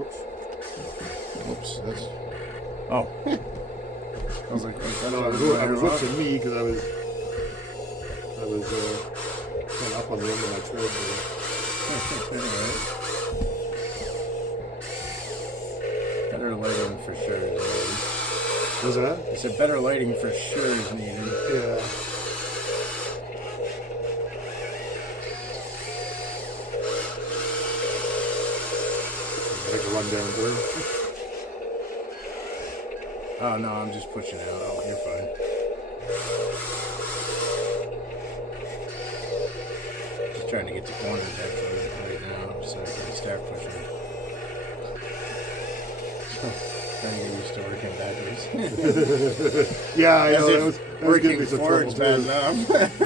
Oops. That's. Oh. I was like, No, I was watching me because I was kind of up on the end of my treadmill. Alright. Better lighting for sure is needed. Was that? I said better lighting for sure is needed. Yeah. Make a run down through. Oh no, I'm just pushing out. Oh, you're fine. Just trying to get to corners actually right now so I can start pushing. Trying to get used to working backwards. Yeah, I know. As if That was working giving me some forward's trouble, bad too. enough.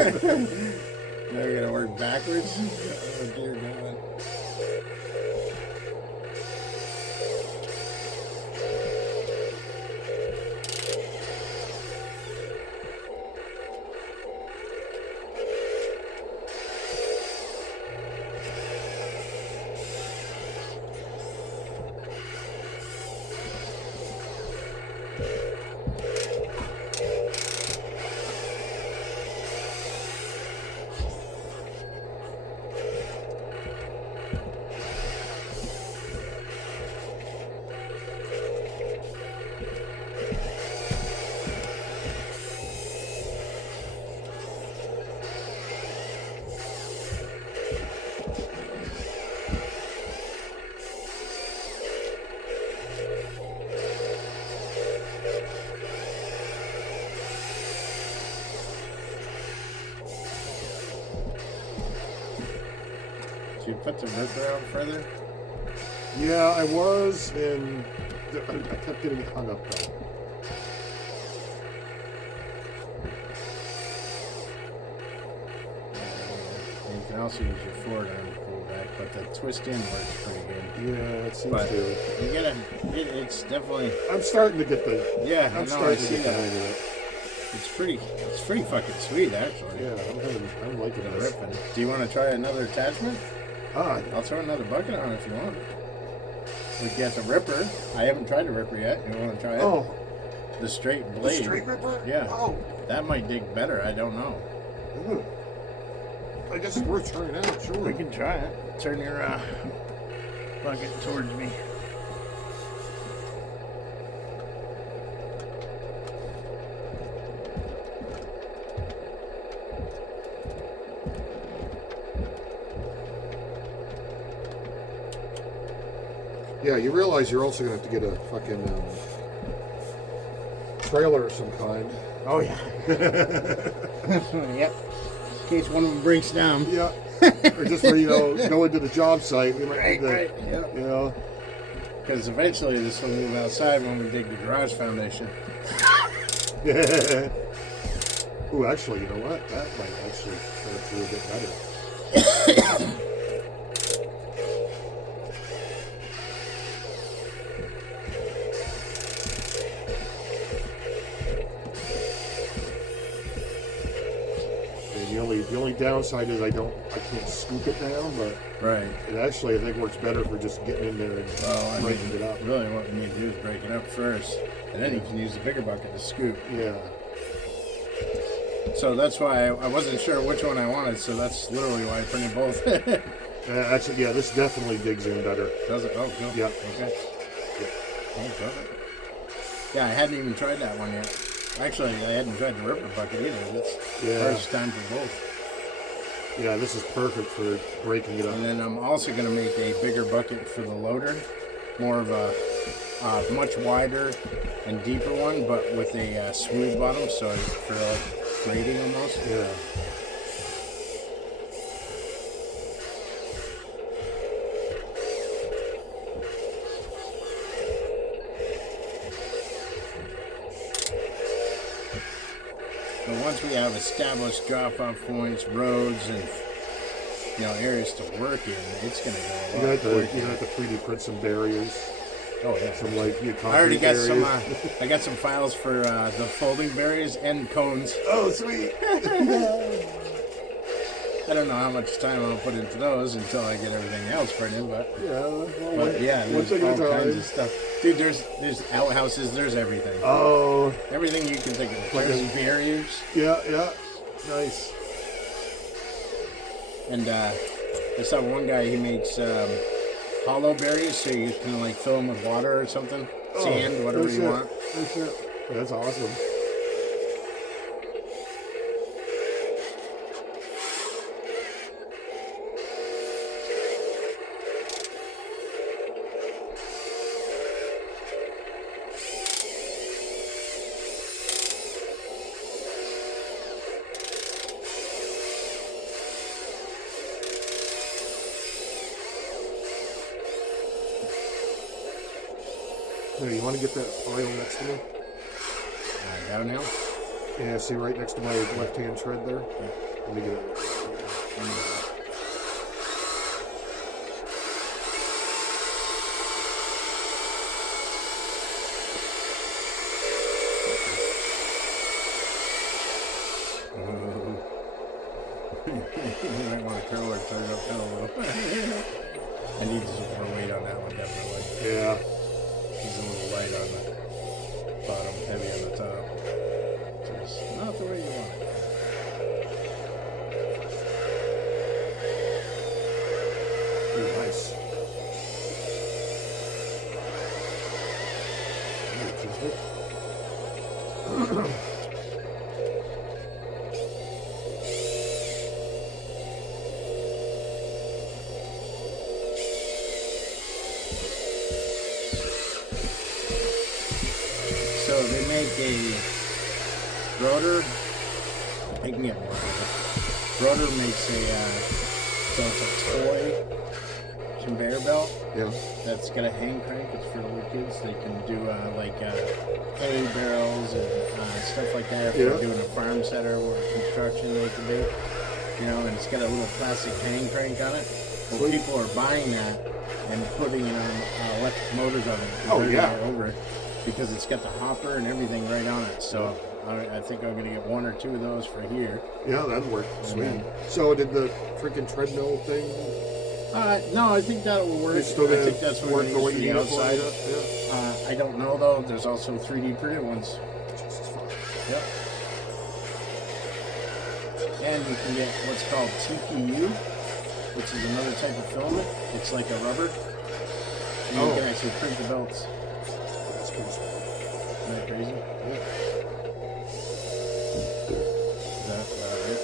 Now you're gonna work backwards? Oh dear God. You put the ripper out further? Yeah, I was, and I kept getting hung up though. And you can also use your forward arm to pull back, but the twist in works pretty good. Yeah, it seems But to. you gotta, it's definitely, I'm starting to get the. yeah, I'm I starting to see get the that. hang of it. It's pretty fucking sweet actually. Yeah, I'm liking The this. ripping. Do you want to try another attachment? Ah, I'll throw another bucket on if you want. We got the ripper. I haven't tried the ripper yet. You want to try it? oh, The straight the blade. straight ripper. Yeah. Oh, That might dig better. I don't know. I guess it's worth trying out. Sure. We can try it. Turn your bucket towards me. Yeah, you realize you're also gonna have to get a fucking trailer of some kind. Oh yeah. Yep. In case one of them breaks down. Yeah. Or just for go into the job site. We might Right, need right. Yeah. You know. Because eventually this will move outside when we dig the garage foundation. Ooh, actually, you know what? That might actually turn it through a bit better. And the only downside is I can't scoop it down, but Right. it actually I think works better for just getting in there and breaking it up. Really what we need to do is break it up first. And then you can use the bigger bucket to scoop. Yeah. So that's why I wasn't sure which one I wanted, so that's literally why I printed both. Actually, yeah, this definitely digs in better. Does it? Oh, cool. Yeah. Okay. Oh, perfect. Yeah, I hadn't even tried that one yet. Actually, I hadn't tried the ripper bucket either. It's first time for both. Yeah, this is perfect for breaking it up. And then I'm also going to make a bigger bucket for the loader. More of a much wider and deeper one, but with a smooth bottom, so for like grading almost. Yeah. But once we have established drop-off points, roads, and areas to work in, it's going to go a lot You're quicker. gonna have to 3D print some barriers. Oh yeah. Some like I already got concrete some. areas. I got some files for the folding barriers and cones. Oh, sweet. I don't know how much time I'll put into those until I get everything else printed, but Yeah, well, but yeah, one there's thing at all a kinds time. of stuff. Dude, there's outhouses, there's everything. Oh, Everything you can think of. There's barriers. yeah, yeah. Nice. And I saw one guy, he makes hollow berries, so you kind of like fill them with water or something, sand, whatever that's you it. want. That's it. That's awesome. Here, you want to get that pile next to me? Downhill. Yeah, see right next to my left-hand tread there? Let me get it. You might want to curl or turn it uphill a little. I need some more weight on that one, definitely. Yeah. He's a little light on the bottom, heavy on the top. Just not the way you want it. Ooh, nice. So they make a rotor. I can get more of it. Rotor makes so it's a toy conveyor belt Yeah. that's got a hand crank. It's for little kids. They can do hay barrels and stuff like that. If Yeah. they're doing a farm setter or construction, they can do. You know, and it's got a little plastic hand crank on it. Well, Sweet. people are buying that and putting it on electric motors on it. Oh, converting yeah. it over because it's got the hopper and everything right on it. So I think I'm gonna get one or two of those for here. Yeah, that'd work. Sweet. then- So did the freaking treadmill thing? No, I think that will work. It's still I gonna think that's what work it for needs what for you the need it for? outside. Yeah. I don't know though. There's also 3D printed ones. Jesus fuck. Yep. And you can get what's called TPU, which is another type of filament. It's like a rubber. And you Oh. can actually print the belts. That's pretty sweet. Isn't that crazy? Is that it?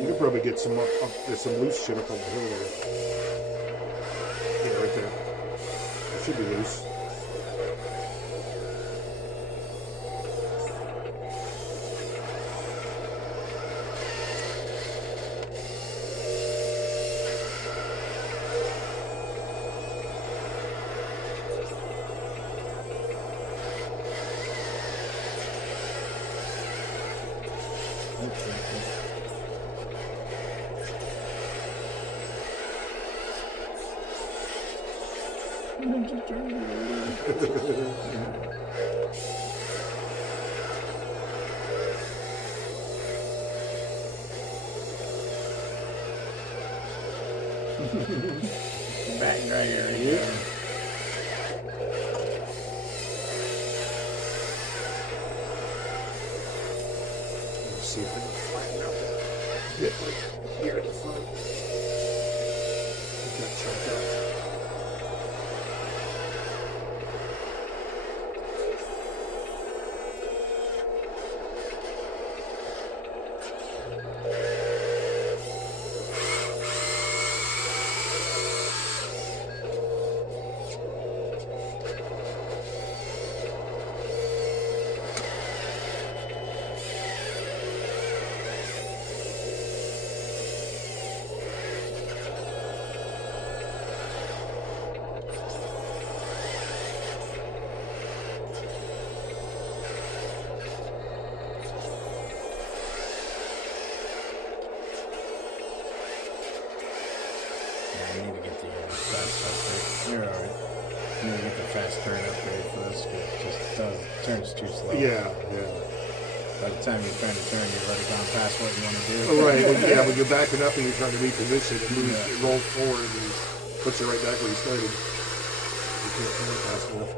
You could probably get some up there's some loose shit up on the hill there. Yeah, right there. It should be loose. That's pretty cool. Back dragger. Yeah. Let's see if I can flatten out that bit right here at the front. Get that chunked out. Yeah, I need to get the fast upgrade. You're alright. I need to get the fast turn upgrade for this. 'Cause it just turns too slow. Yeah, yeah. By the time you're trying to turn, you've already gone past what you want to do. Oh, right. When you're backing up and you're trying to reposition, it rolls forward and puts you right back where you started. You can't turn fast enough.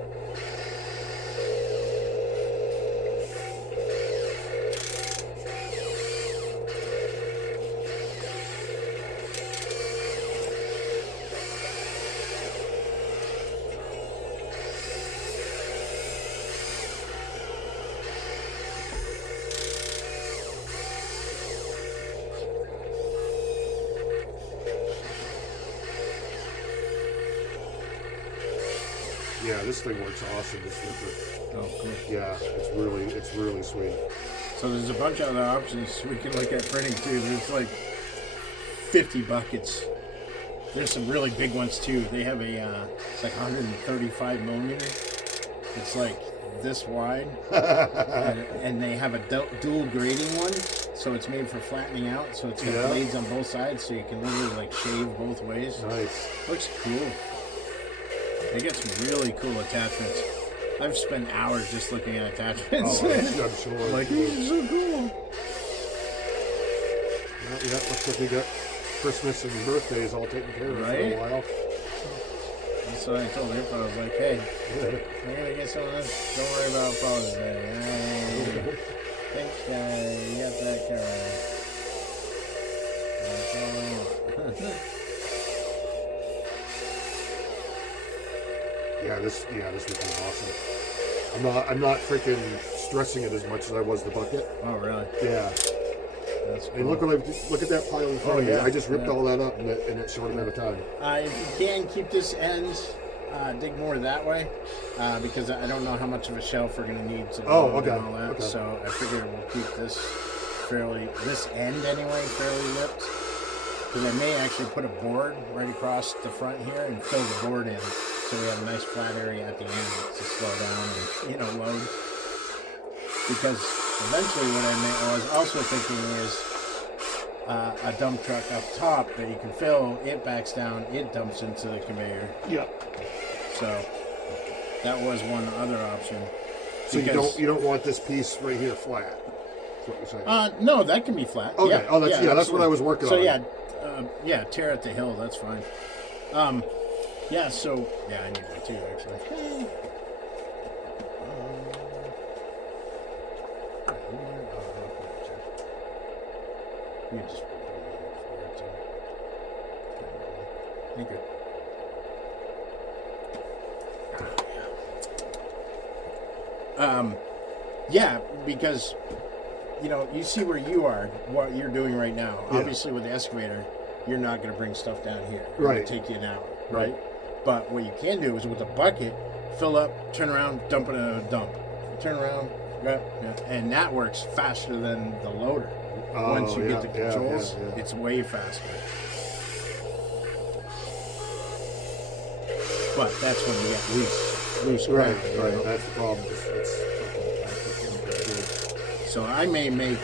Yeah, this thing works awesome. This Ripper. Oh, cool. Yeah, it's really sweet. So there's a bunch of other options we can look at printing too. There's like 50 buckets. There's some really big ones too. They have a it's like 135 millimeter. It's like this wide, and they have a dual grading one. So it's made for flattening out. So it's got blades on both sides, so you can literally like shave both ways. Nice. Looks cool. They get some really cool attachments. I've spent hours just looking at attachments. Oh, I'm sure. Like, this is so cool. Yeah, looks like we got Christmas and birthdays all taken care of for a while. That's what I told Rip. I was like, hey, I'm going to get some of this. Don't worry about Father's Day. Thanks, guy. You got that covered. That's all I want. Yeah, this would be awesome. I'm not freaking stressing it as much as I was the bucket. Oh, really? Yeah. That's cool. And look at that pile in front of me. I just ripped all that up in a short amount of time. If you can keep this end, dig more that way, because I don't know how much of a shelf we're going to need to load and all that. Okay. So I figured we'll keep this end anyway, fairly lipped. Because I may actually put a board right across the front here and fill the board in, so we have a nice flat area at the end to slow down and load. Because eventually what I was also thinking is a dump truck up top that you can fill, it backs down, it dumps into the conveyor. Yeah. So that was one other option. So you don't want this piece right here flat. That's what you're saying. No, that can be flat. Okay. Yeah, Oh, that's what I was working on. So tear at the hill. That's fine. I need one too, actually. You just put it in for it. Thank you. Because you see where you are, what you're doing right now. Yeah. Obviously, with the excavator, you're not going to bring stuff down here. It's Right. going to take you an hour, right? But what you can do is with a bucket, fill up, turn around, dump it in a dump. Turn around, and that works faster than the loader. Once you get the controls, it's way faster. But that's when you get loose ground. Right. That's the problem. So I may make,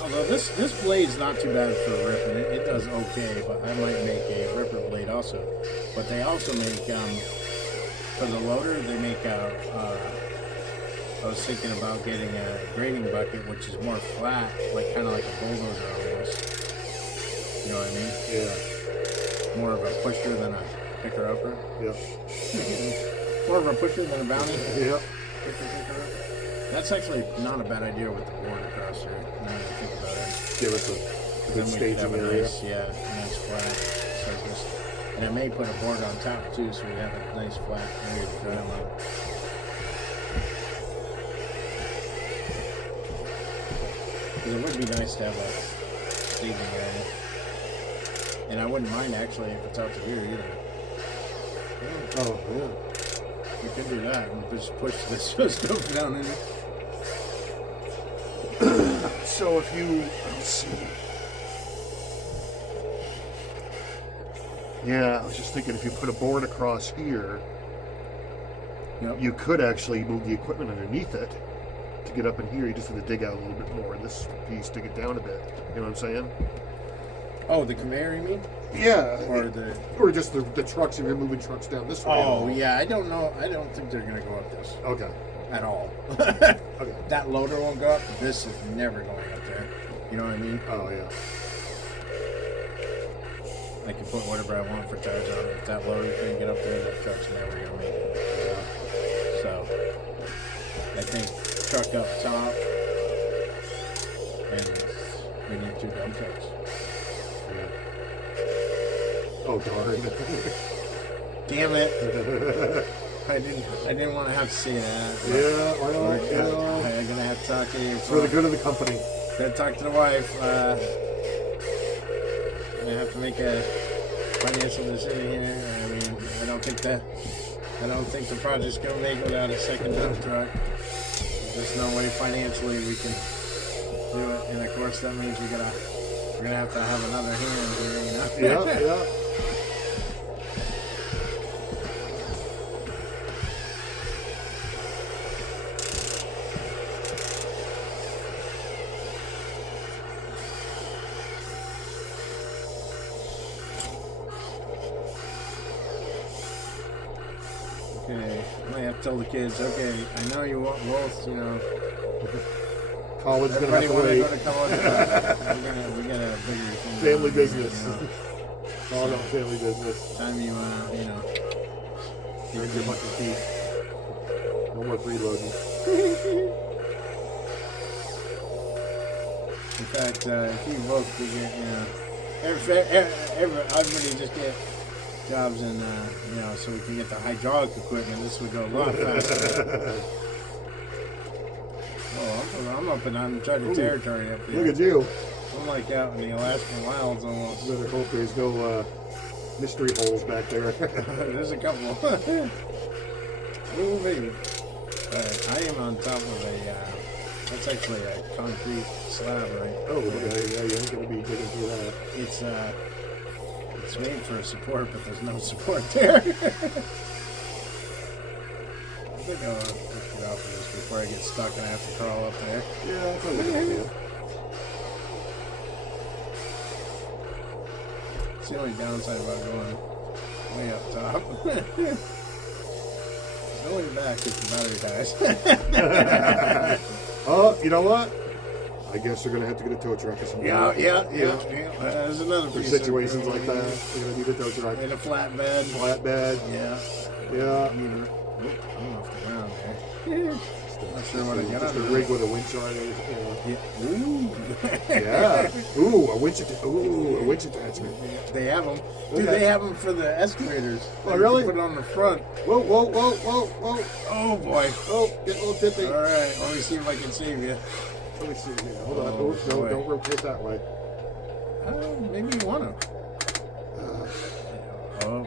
although this blade's not too bad for a ripper, it does okay, but I might make a ripper blade also. But they also make, for the loader, they make I was thinking about getting a grading bucket, which is more flat, like kind of like a bulldozer almost. You know what I mean? Yeah. More of a pusher than a picker-upper. Yeah. More of a pusher than a bounty. Yeah. That's actually not a bad idea with the board across there. Now that I think about it. Give us a good Then we could staging have a area. nice flat surface. And I may put a board on top too, so we have a nice flat area to put them on. Because it would be nice to have a staging area. And I wouldn't mind actually if it's out to here either. Oh, yeah. We could do that and just push this stuff down in it. So if you, let's see. Yeah, I was just thinking if you put a board across here, you could actually move the equipment underneath it to get up in here. You just have to dig out a little bit more. This piece, dig it down a bit. You know what I'm saying? Oh, the conveyor, you mean? Yeah. Or just the trucks, if you're moving trucks down this way. Oh, yeah, I don't know. I don't think they're going to go up this. Okay. At all. Okay. That loader won't go up, but this is never going up there. You know what I mean? Oh yeah. I can put whatever I want for tires on it. If that loader can get up there, that truck's never gonna make it. So I think truck up top, and we need 2 dump trucks. Yeah. Oh darn. Damn it! I didn't want to have to see that. Yeah, well, I'm gonna have to talk to you. it's for the good of the company. Gotta talk to the wife. I'm gonna have to make a financial decision here. I mean, I don't think the project's gonna make it without a second dump truck. There's no way financially we can do it, and of course that means we're gonna have to have another hand here, you know. Yeah, yeah. Okay, I might have to tell the kids. Okay, I know you want both, you know. College gonna have Everybody to want to wait. go to college. We got a bigger thing. Family business. You know. It's all about family business. Time you you know. Drink your fucking teeth. No more freeloading. In fact, if you both could get, you know, everybody just get jobs and, you know, so we can get the hydraulic equipment, this would go a lot faster. Oh, I'm up in uncharted territory up here. Look at you. I'm like out in the Alaskan wilds almost. Better hope there's no mystery holes back there. There's a couple. Oh, baby. I am on top of that's actually a concrete slab, right? Oh, okay. Yeah, you ain't gonna be digging through that. It's made for a support, but there's no support there. I think I'll get off of this before I get stuck and I have to crawl up there. Yeah, that's a good idea. It's the only downside about going way up top. Going back if the battery dies. Oh, you know what? I guess they're gonna have to get a tow truck or something. Yeah. There's another For piece situations like that, you're gonna need a tow truck. In a flatbed. Flatbed. Yeah. Yeah. I'm off the ground there. Not sure what I got Just a under rig with a winch on it. Yeah. Ooh. Yeah. Ooh, a winch attachment. They have them. Dude, Okay. they have them for the excavators. Oh, You really? can put it on the front. Whoa. Oh, boy. Oh, get a little tippy. All right. Let me see if I can save you. Let me see here. Hold on. Oh, Oh, no, boy. don't rotate that way. Maybe you want to. Oh.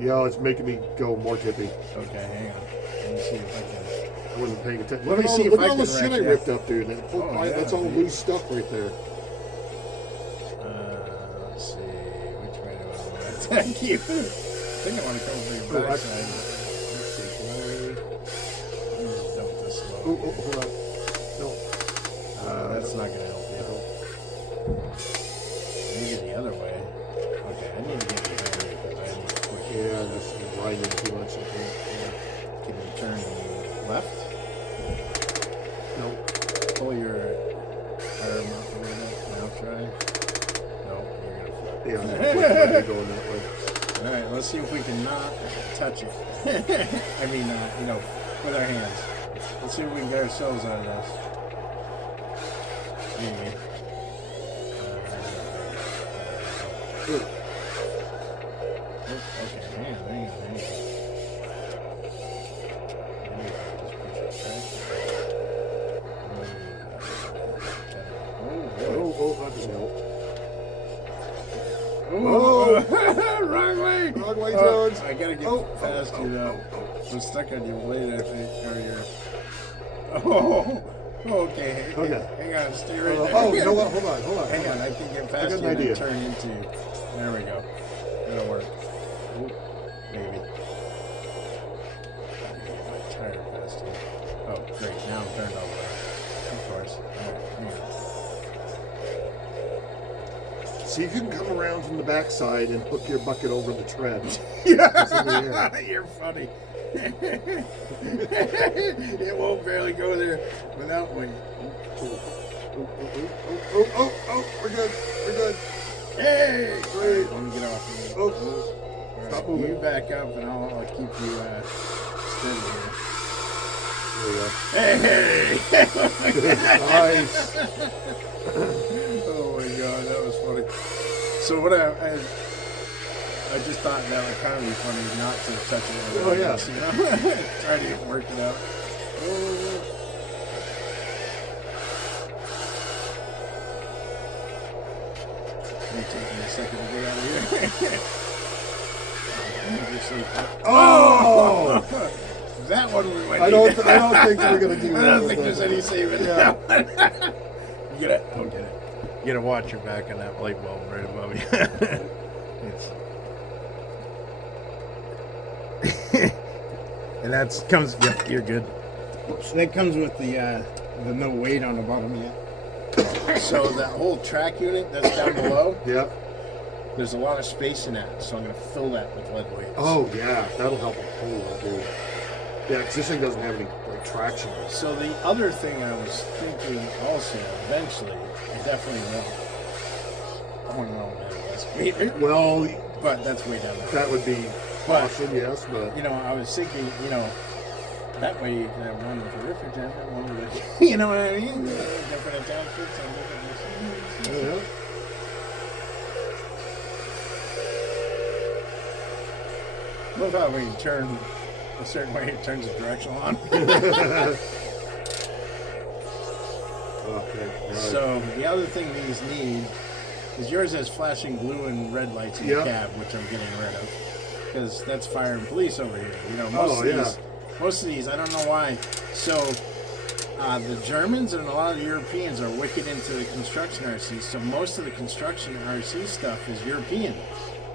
Yeah, it's making me go more tippy. Okay, hang on. Let me see if I can. I wasn't paying attention. Let me see if look I at all the can shit I wreck you. ripped up, dude. That whole Oh, pile- yeah, that's all dude. loose stuff right there. Let's see. Which way do I want to attack you? I think I want to come from your Oh, backside. Let's see. Can I just dump this low? Oh, hold on. No. That's not going to help you. Maybe the other way. Okay, I need to get you there because I need to push. Yeah, I'm just grinding too much. Can you turn left? No. Pull your arm up a little bit. Now try. No, you're going to flip. Yeah, I'm going that way. All right, let's see if we can not touch it. I mean, you know, with our hands. Let's see if we can get ourselves out of this. Maybe. Ooh. Okay, hang on. Maybe if I just push it back. Oh, that didn't help. Oh, wrong way. Wrong way, Jones. I gotta get past you now. I'm stuck on your blade, I think, or your. Oh, okay. Okay. Hang on, stay right there. Oh, you know what? Hold on. Hang on, I can get past got you an and idea. turn into. There we go. That'll work. Oop, maybe. Tire past you. Oh, great. Now I'm turned over. Of course. All right, hang on. See if you can come around from the backside and hook your bucket over the tread. Yeah, you're funny. It won't barely go there without one. Oh, we're good. We're good. Hey! Great. Let me get off of you. Oh, All stop right, moving. you back up and I'll keep you steady here. There we go. Hey! Nice. Oh my god, that was funny. So what I just thought that would kind of be funny not to touch it. Oh, yeah. You know? Try to work it out. Oh. It'll take me a second to get out of here. Oh! That one we might I need. don't think we're gonna do I that. don't think there's any saving Yeah. that one. You gotta, get it. You gotta watch your back on that light bulb right above you. And that comes. Yep, you're good. That comes with the no weight on the bottom yet. So that whole track unit that's down below, Yeah. there's a lot of space in that. So I'm gonna fill that with lead weights. Oh, yeah. That'll help a whole lot, dude. Yeah, because this thing doesn't have any traction. So the other thing I was thinking also, eventually, I definitely want. I want to know that. Well, But that's way down there. that would be But- awesome, yes, but You know, I was thinking, that way you can have one with a refrigerator, one with a, you know what I mean? Different attachments on different machines. yeah. Love how when you turn a certain way, it turns the directional on. Okay. Right. So the other thing these need is yours has flashing blue and red lights in Yeah. the cab, which I'm getting rid of because that's fire and police over here. Oh, yeah. Most of these, I don't know why. So the Germans and a lot of the Europeans are wicked into the construction RC. So most of the construction RC stuff is European.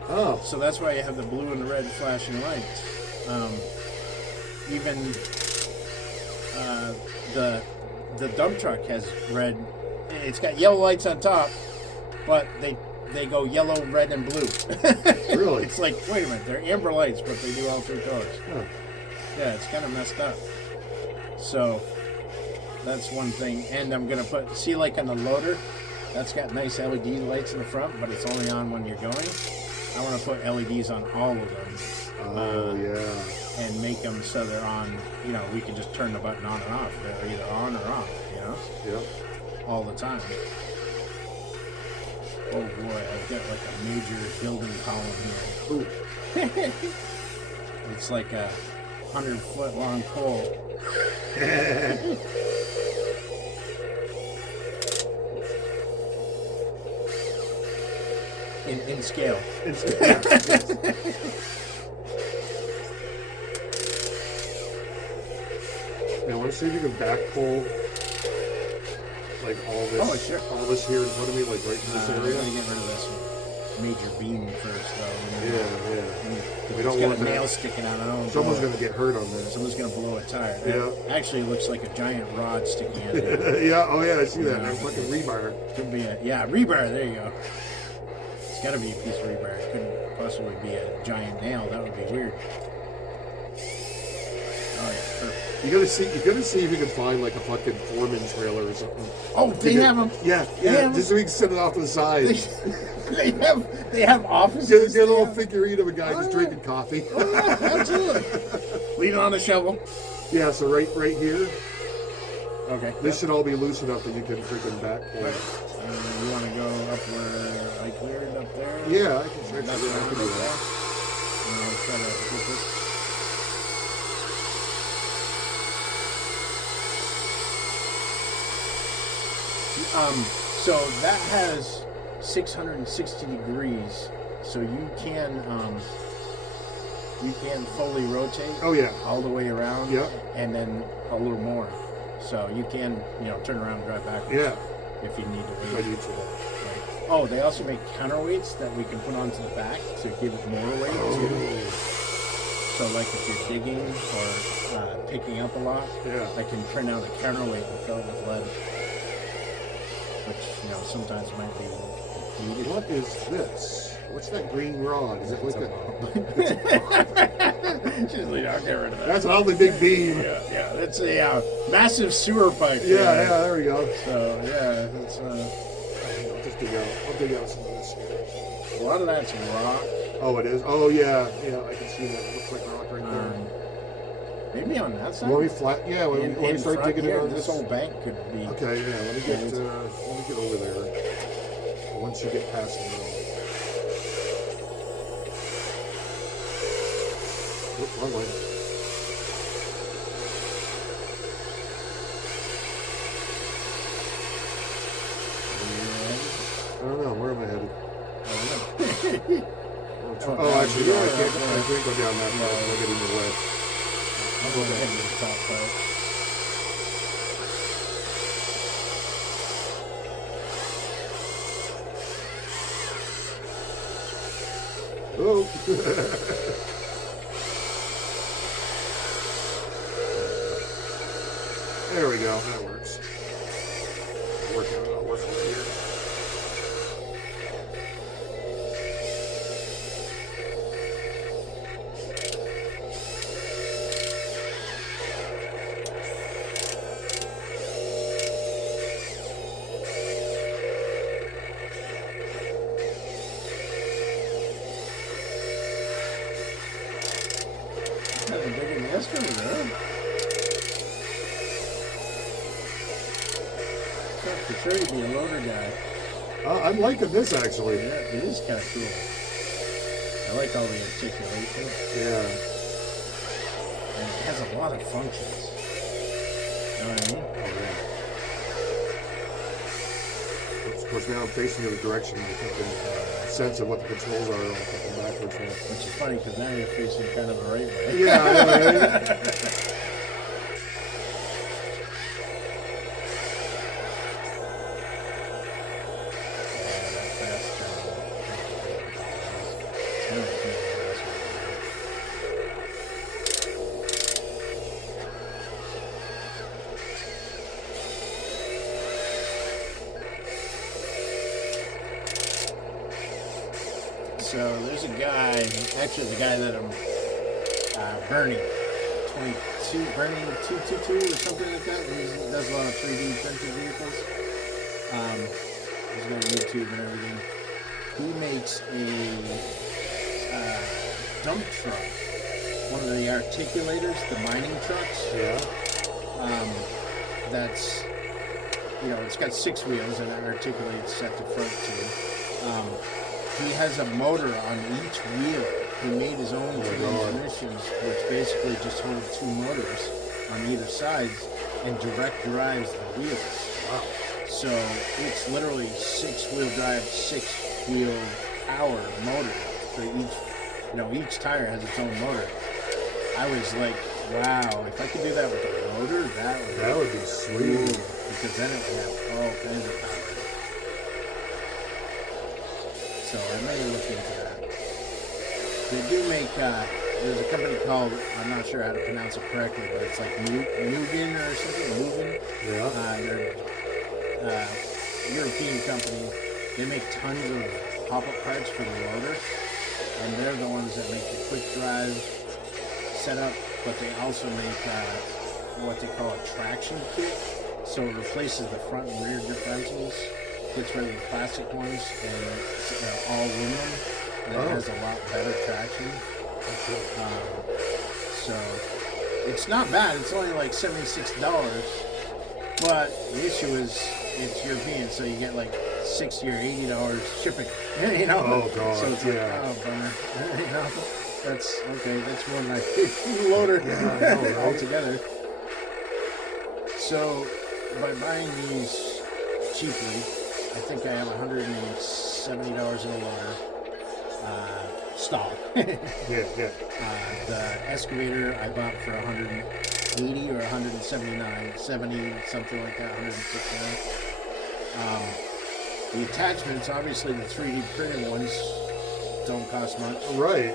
Oh, So that's why you have the blue and the red flashing lights. Even the dump truck has red. It's got yellow lights on top, but they go yellow, red, and blue. Really? It's like, wait a minute, they're amber lights, but they do all three colors. huh. Yeah, it's kind of messed up. So that's one thing. And I'm gonna see like on the loader, that's got nice LED lights in the front, but it's only on when you're going. I want to put LEDs on all of them. Oh, yeah. And make them so they're on, we can just turn the button on and off. They're either on or off, Yep. all the time. Oh boy, I've got like a major building column here. Ooh. It's like a 100-foot long pole. In scale. Now, I want to see if you can back pull like all this, Oh, sure. all this here in front of me, like right in this I'm area. gonna get rid of this major beam first, though. Yeah. We It's don't got want a that. nail sticking out. I don't Someone's know. gonna get hurt on this. Someone's gonna blow a tire. Yeah. It actually looks like a giant rod sticking out of it. Yeah. Oh yeah, I see that. Yeah. Man. Fucking rebar. Could be rebar. There you go. It's got to be a piece of rebar. It couldn't possibly be a giant nail. That would be weird. Oh yeah, perfect. You gotta see if you can find like a fucking foreman trailer or something. Oh, they have them. Yeah. have 'em? Just so we can set it off to the side. They have offices. Get a little there. figurine of a guy just Oh, drinking coffee. Oh, yeah, absolutely. Lean on a shovel. Yeah. So right here, Okay. this should all be loose enough that you can freaking back pull. You want to go up where I cleared up there? Yeah, I can check That's that. I around can do up that. there. And I'll try to get this. So that has 660 degrees, so you can fully rotate Oh yeah. all the way around, Yep. and then a little more. So you can, turn around and drive backwards Yeah. if you need to I wait. need to. Right. Oh, they also make counterweights that we can put onto the back to give it more weight too. Oh. So like if you're digging or picking up a lot, Yeah. I can print out a counterweight and fill it with lead, which sometimes might be What is this? What's that green rod? Is it like a? She's like, I'll get rid of that. That's an awfully big beam. Yeah. That's a massive sewer pipe. Yeah, there we go. So yeah, that's I'll just dig out. I'll dig out some of this here. a lot of that's rock. Oh, it is. Oh, yeah. I can see that. It looks like rock right there. Maybe on that side. When we flat, yeah. When we start front digging here, it on this whole bank could be. Okay, yeah. Let me get over there. Once you get past the road. Whoops, wrong way. I don't know. Where am I headed? Actually, no. I can't go down that path. I'll get in the way. I'll go ahead and the top part. Oh. There we go. That works. I'll work over here. That's bigger than yesterday, huh? For sure, you'd be a loader guy. I'm liking this actually. Yeah, it is kind of cool. I like all the articulation. Yeah. And it has a lot of functions. You know what I mean? Oh, yeah. Of course, now I'm facing the other direction. You get a sense of what the controls are on fucking backwards now. Which is funny because now you're facing kind of the right way. Yeah, I know, right? So there's a guy, actually the guy that I'm Bernie 22, Bernie 222 or something like that. He does a lot of 3D printed vehicles. He's got YouTube and everything. He makes a dump truck, one of the articulators, the mining trucks. Yeah. That's, it's got 6 wheels and it articulates at the front too. He has a motor on each wheel. He made his own transmissions, which basically just hold 2 motors on either side and direct drives the wheels. Wow. So it's literally 6-wheel drive, 6-wheel power motor for each tire has its own motor. I was like, wow, if I could do that with a motor, that would be sweet. Cool, because then it would have all kinds of power. So I may look into that. They do make, there's a company called, I'm not sure how to pronounce it correctly, but it's like Mugen or something, Mugen. Yeah. They're a European company. They make tons of pop-up parts for the loader, and they're the ones that make the quick drive setup, but they also make what they call a traction kit. So it replaces the front and rear differentials, gets rid of the plastic ones, and it's all aluminum, and it has a lot better traction. So it's not bad. It's only like $76, but the issue is it's European, so you get like $60 or $80 shipping. Oh god. So it's like, oh bummer. That's okay. That's more than I loader altogether. So by buying these cheaply, I think I have $170 in a loader. Stock. Yeah. The excavator I bought for 180 or 179, 70, something like that, 169. The attachments, obviously the 3D printed ones don't cost much. Right.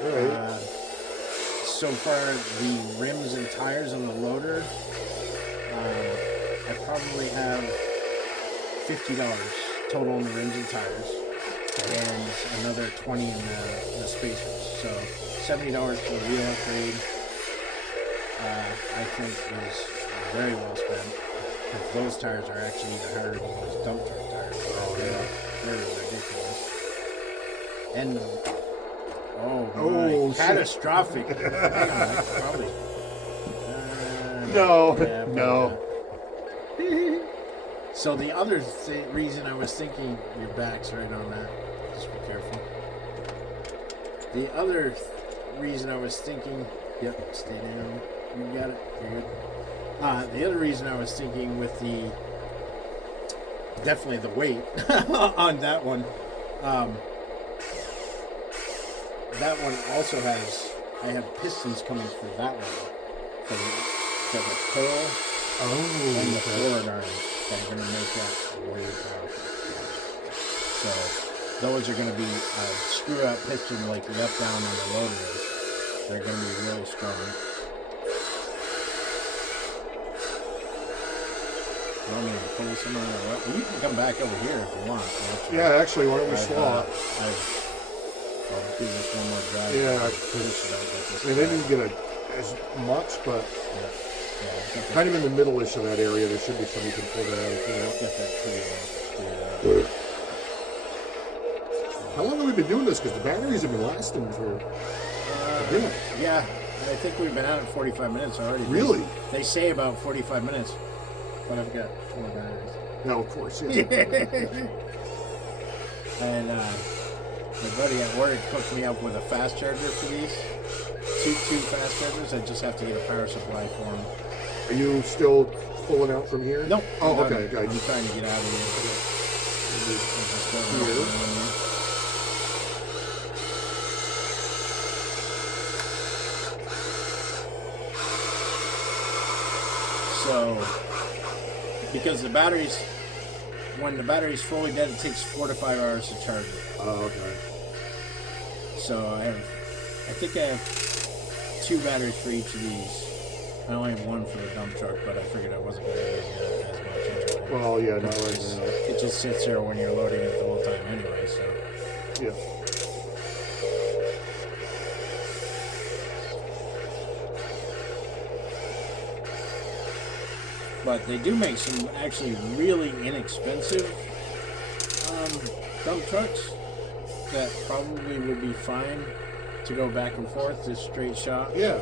So far, the rims and tires on the loader, I probably have $50 total on the rims and tires. and another 20 in the spacers. So $70 for the wheel upgrade, I think is very well spent. Because those tires are actually even harder than those dump truck tires. They're ridiculous. And Oh, shit. catastrophic. Hang on, probably. No, yeah, no. So the other reason I was thinking, your back's right on that. Just be careful. The other reason I was thinking, yep, stay down. You got it. You're good. The other reason I was thinking with definitely the weight on that one. That one also I have pistons coming for that one. For the tail and the forward arm that are going to make that way powerful. So those are going to be screw out piston like the up down on the loader is. They're going to be really strong. You want me to pull some of that up? You can come back over here if you want. Actually. Yeah, actually, why don't we swap? I'll do this one more drive. Yeah, they didn't get as much, but kind of in the middle-ish of that area, there should be some you can pull that out. Get that pretty How long have we been doing this? Because the batteries have been lasting for a bit. Yeah, I think we've been out at 45 minutes already. Really? They say about 45 minutes, but I've got 4 batteries. No, of course, yeah. And my buddy at work hooked me up with a fast charger for these. Two fast chargers. I just have to get a power supply for them. Are you still pulling out from here? Nope. Oh, okay. I'm trying to get out of here. Here. So, because the batteries, when the battery's fully dead, it takes 4 to 5 hours to charge it. Oh, okay. So I think I have 2 batteries for each of these. I only have 1 for the dump truck, but I figured I wasn't going to use it as much anyway. Well, yeah, not right now. It just sits there when you're loading it the whole time anyway, so. Yeah. But they do make some actually really inexpensive dump trucks that probably would be fine to go back and forth, just straight shot. Yeah.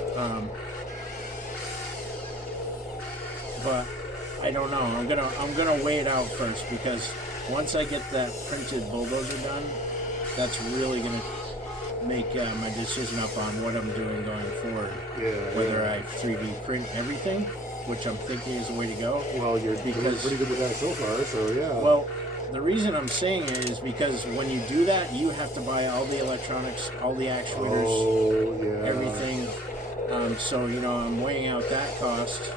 But I don't know. I'm gonna weigh it out first, because once I get that printed bulldozer done, that's really gonna make my decision up on what I'm doing going forward. Yeah. Whether I 3D print everything, which I'm thinking is the way to go. Well, you're doing pretty good with that so far, so yeah. Well, the reason I'm saying it is because when you do that, you have to buy all the electronics, all the actuators, everything. So, I'm weighing out that cost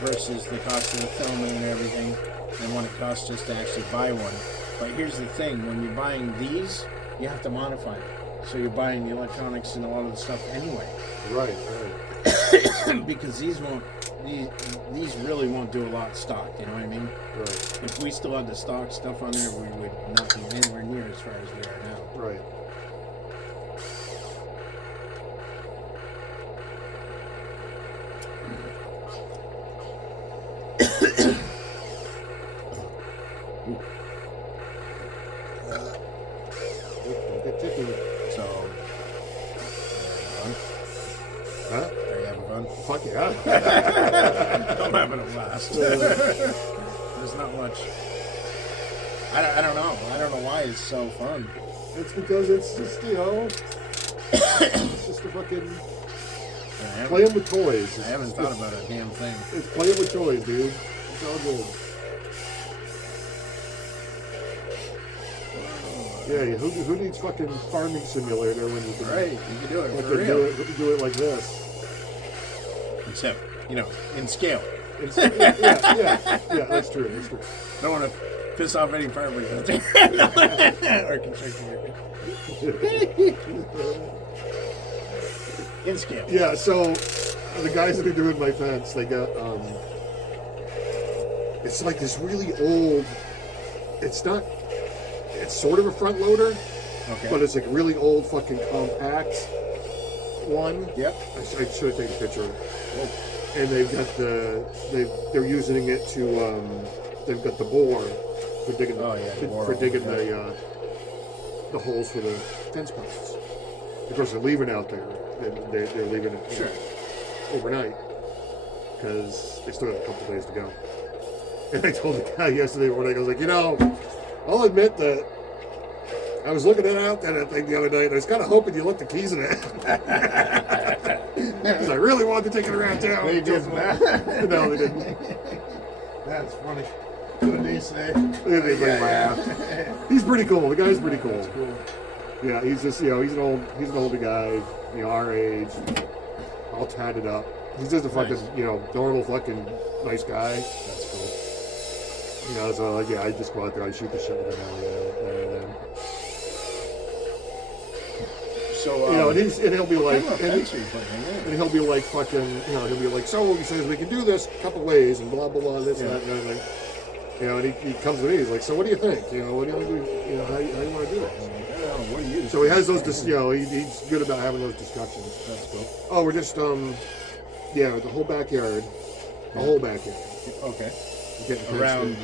versus the cost of the filming and everything, and what it costs just to actually buy one. But here's the thing, when you're buying these, you have to modify it. So you're buying the electronics and a lot of the stuff anyway. Right. Because these really won't do a lot stock, you know what I mean? Right. If we still had the stock stuff on there, we would not be anywhere near as far as we are now. Right. So, Huh? are you having fun? Fuck yeah. I'm having a blast. There's not much. I don't know. I don't know why it's so fun. It's because it's just, it's just a fucking playing with toys. I haven't thought about a damn thing. It's playing with toys, dude. It's all good. Yeah, who needs fucking farming simulator when you can Right, you can do it for real. do it like this? Except, in scale. Yeah, that's true. Don't want to piss off any farmers out there. Or construction workers. In scale. Yeah, so the guys that are doing my fence, they got it's like this really old. It's it's sort of a front loader, Okay. but it's like really old fucking compact one. Yep. I should have taken a picture of it. And they've got they're using it to they've got the bore for digging the holes for the fence posts. Of course, they're leaving out there. They're leaving it overnight because they still have a couple days to go. And I told the guy yesterday morning, I was like, I'll admit that I was looking out that thing the other night, and I was kind of hoping you left the keys in it. Because I really wanted to take it around town. They didn't. No, they didn't. That's funny. What did they say? They laughed. He's pretty cool. The guy's pretty cool. That's cool. Yeah, he's just, he's an older guy, our age, all tatted up. He's just a fucking, normal fucking nice guy. That's cool. So I just go out there, I shoot the shit with him now and then. So, and he'll be like, and he'll be like fucking, he'll be like, so he says we can do this a couple ways and blah blah blah, this and that and everything. And he comes to me, he's like, so what do you think? What do you want to do? How you want to do it? What do you? So he has those, he's good about having those discussions. That's cool. Oh, we're just, the whole backyard, Okay. Around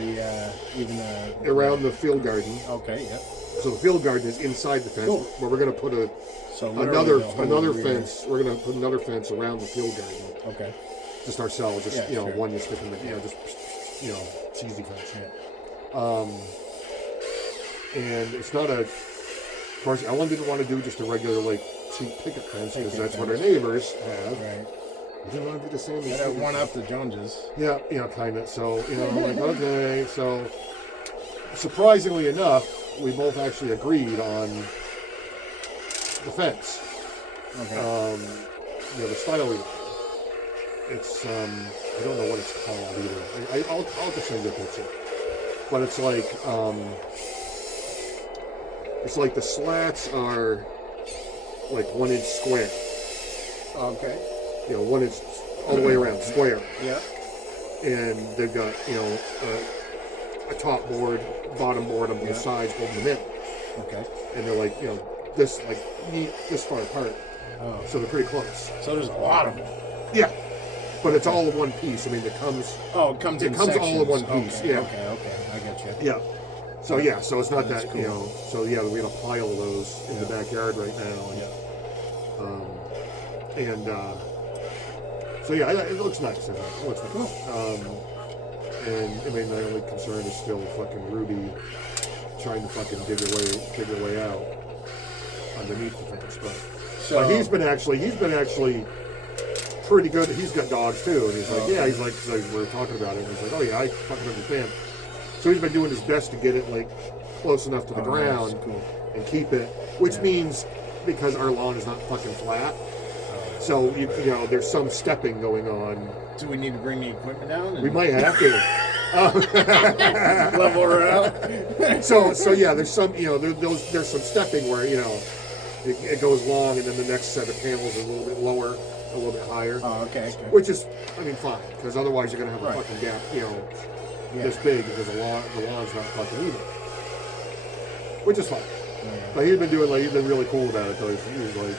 around the field garden. Okay. Yep. So the field garden is inside the fence, where we're going to put another fence. We're going to put another fence around the field garden. Okay. Just ourselves, one just sticking the, cheesy fence. Yeah. And it's not of course, Ellen didn't want to do just a regular cheap picket fence because that's what her neighbors have. Right. We didn't want to do the same. I don't one up the Joneses. Yeah, kind of. So I'm like, okay. So surprisingly enough, we both actually agreed on the fence. Okay. The style we like. It's I don't know what it's called either. I'll just send you a picture. But it's like the slats are like 1 inch square. Okay. 1 inch all the way around square. Yeah. And they've got a top board, bottom board on both sides holding them in. Okay. And they're like this far apart. Oh. So they're pretty close. So there's a lot of them. Yeah. But it's all in one piece. I mean, it comes. Oh, it comes all in one piece. Okay, yeah. Okay. I get you. Yeah. So so it's not that cool. So we have a pile of those in the backyard right now. And, so it looks nice. It looks nice. Cool. And I mean, the only concern is still fucking Ruby trying to fucking dig her way out underneath the fence. But he's been actually pretty good. He's got dogs too, and he's like, he's like we were talking about it. And he's like, oh yeah, I fucking understand. So he's been doing his best to get it close enough to the ground and keep it, which means because our lawn is not fucking flat. So there's some stepping going on. Do we need to bring the equipment down? We might have to level her out. So there's some there's some stepping where it goes long, and then the next set of panels is a little bit lower, a little bit higher. Oh, okay. Which is, fine, because otherwise you're gonna have a fucking gap, this big because the lawn's not fucking even. Which is fine. But he's been really cool about it though. He's like,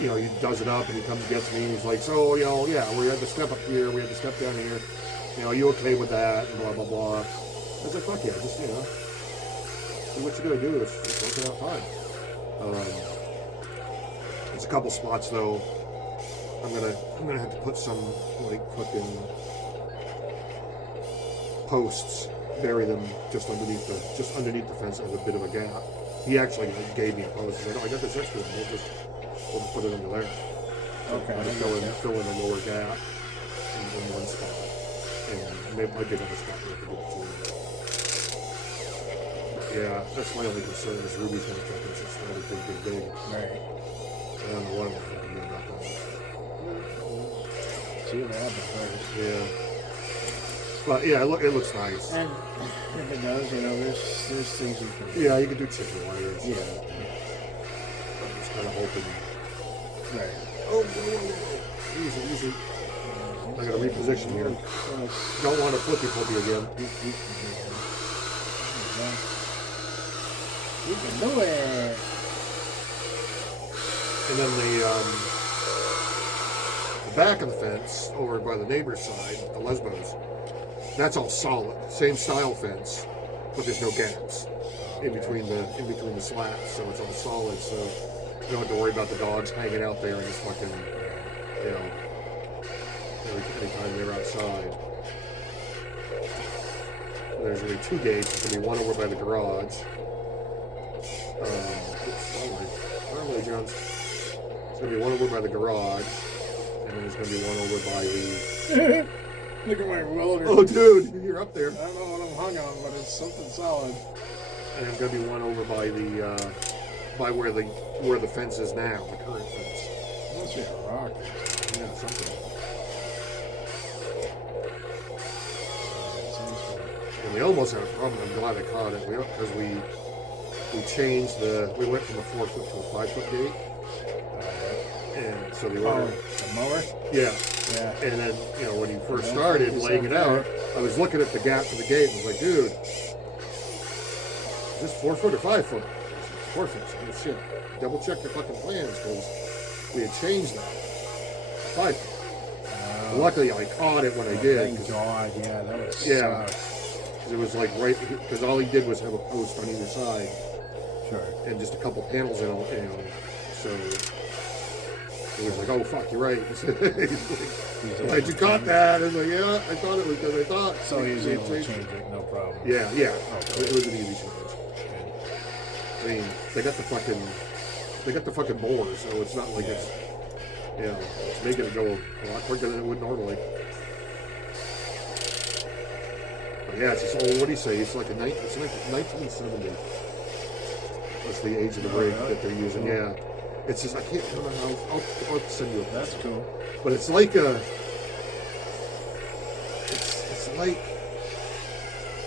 he does it up and he comes and gets me. He's like, so, we had to step up here, we had to step down here. Are you okay with that? And blah, blah, blah. I was like, fuck yeah, just, do what you gotta do. It's working out fine. There's a couple spots though. I'm gonna have to put some, fucking posts, bury them just underneath the fence as a bit of a gap. He actually gave me a post. He's like, oh, I got this extra one. We'll put it under there. Okay. Fill in a lower gap in one spot. And maybe I'll get another spot there to get to. Yeah, that's my only concern is Ruby's gonna think it's just really big. Right. I don't know what I'm gonna do about that. See what happens first. Yeah. But yeah, it looks nice. And if it does, there's things you can do. Yeah, you can do chicken wires. Yeah. I'm just kind of hoping. Right. Oh, whoa. Easy. I gotta reposition here. Don't want to flippy again. You can do it. And then the back of the fence over by the neighbor's side, the Lesbos, that's all solid, same style fence, but there's no gaps in between the slats, so it's all solid. So you don't have to worry about the dogs hanging out there and just fucking, you know, anytime they're outside. There's going to be 2 gates. There's going to be one over by the garage. Where are they, Jones? There's going to be one over by the garage, and then there's going to be one over by the... Look at my welder. Oh, dude, you're up there. I don't know what I'm hung on, but it's something solid. And there's going to be one over by the where the fence is now, the current fence. Must be a rock. Yeah, something. And we almost had a problem. I'm glad I caught it. Because we changed we went from a 4-foot to a 5-foot gate. And so the order. The mower? Yeah. Yeah. And then, you know, when you first started laying it out, I was looking at the gap for the gate and was like, dude, is this 4 foot or 5 foot? 4 foot. Oh, shit. Double check your fucking plans because we had changed that. 5 foot. Luckily, I caught it when I did. Thank God, yeah, that was Yeah. Because it was like because all he did was have a post on either side. Sure. And just a couple panels in, you know, so he was like, oh, fuck, you're right. He's like, why'd you caught that? I was like, yeah, I thought it was because I thought. So he was able to change it, no problem. Yeah. Okay. It was an easy change. I mean, they got the fucking bore, so it's not like it's, you know, it's making it go a lot quicker than it would normally. But yeah, it's just, what do you say? It's like it's like 1970. That's the age of the rig that they're using. Yeah. It's just, I can't remember how, I'll send you a picture. That's cool. But it's like it's like,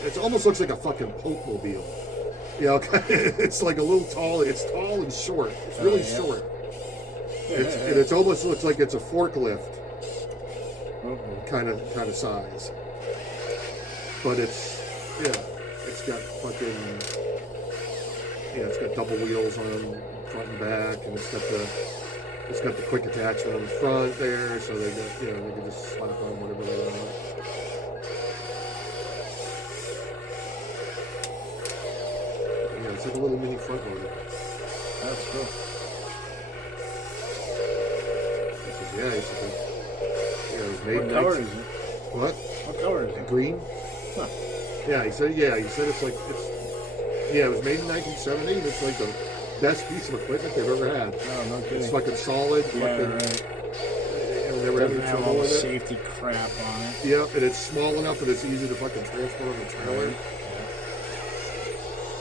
it almost looks like a fucking Pope mobile. You know, it's like a little tall, it's tall and short. It's really short. And it almost looks like it's a forklift kind of size. But it's got fucking, it's got double wheels on front and back, and it's got the quick attachment on the front there, so they got, they can just slap on whatever they want. Yeah, it's like a little mini front loader. That's cool. It was made. What color is it? What? What color is it? Green. Huh. Yeah, he said it's like it was made in 1970. And it's like the best piece of equipment they've ever had. Oh, no kidding. It's fucking solid. Yeah, fucking, right. And never had any Doesn't have all trouble the with it. safety crap on it. Yeah, and it's small enough that it's easy to fucking transport on the trailer. Right.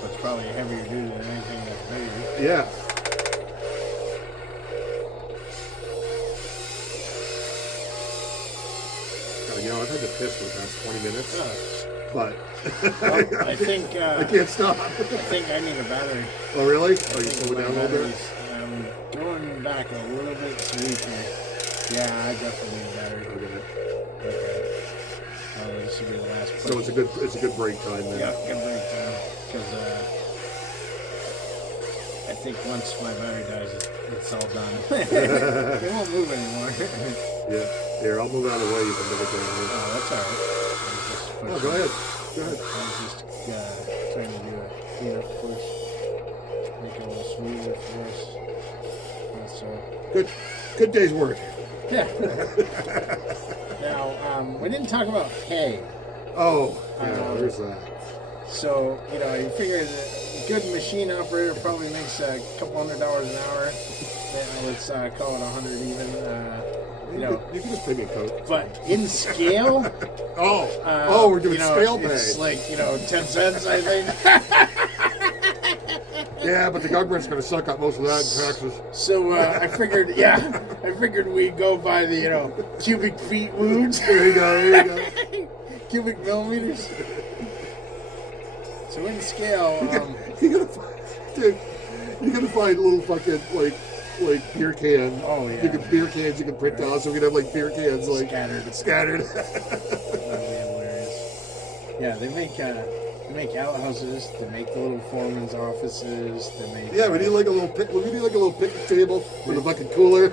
But it's probably heavier duty than anything that's bigger. Yeah. I've had to piss for the past 20 minutes, but Well, I think I can't stop. I think I need a battery. Oh, really? I You think slow it my down a little bit? batteries, going back a little bit so we can. Yeah, I definitely need a battery. Okay. This should be the last. So it's a good break time then. Yeah, good break time because I think once my battery dies, it's all done. It won't move anymore. Yeah. Here, I'll move out of the way. You can move it down here. Oh, that's all right. Oh, go ahead. Go ahead. I was just trying to do a cleanup push, make it a little smoother for us. So Good day's work. yeah. Now we didn't talk about pay. Oh, yeah, there's that. So you figure a good machine operator probably makes a couple $100 an hour. Yeah, let's call it 100 even. You can just pay me a Coke. But in scale, we're doing scale pay. It's like 10 cents, I think. Yeah, but the government's going to suck up most of that in taxes. So I figured we'd go by the cubic feet wounds. There you go. Cubic millimeters. So in scale, You're gonna find little fucking like beer can. Oh yeah. Beer cans you can print out, so we can have like beer cans like scattered. scattered. That'd be hilarious. Yeah, they to make outhouses, to make the little foreman's offices, to make. Yeah, we need like a little picnic table with a fucking cooler.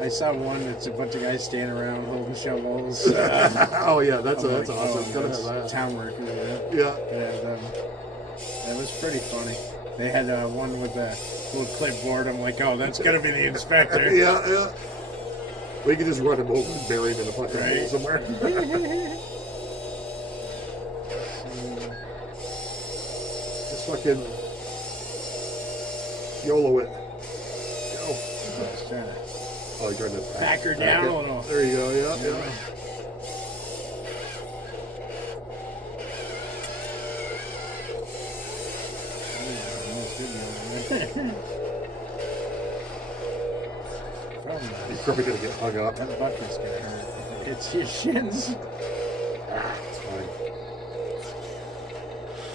I saw one that's a bunch of guys standing around holding shovels. Oh yeah, that's I'm that's like, awesome. oh, Gotta that's have that. town workers. Yeah. That was pretty funny. They had one with a little clipboard. I'm like, oh, that's gonna be the inspector. Yeah. We could just run him over and bury him in a fucking hole Right. somewhere. Just fucking YOLO it. Go. I was trying to Oh, you're trying to back her down a little. There you go. Yeah. You're probably gonna get hung up. That bucket's gonna hurt if it hits your shins.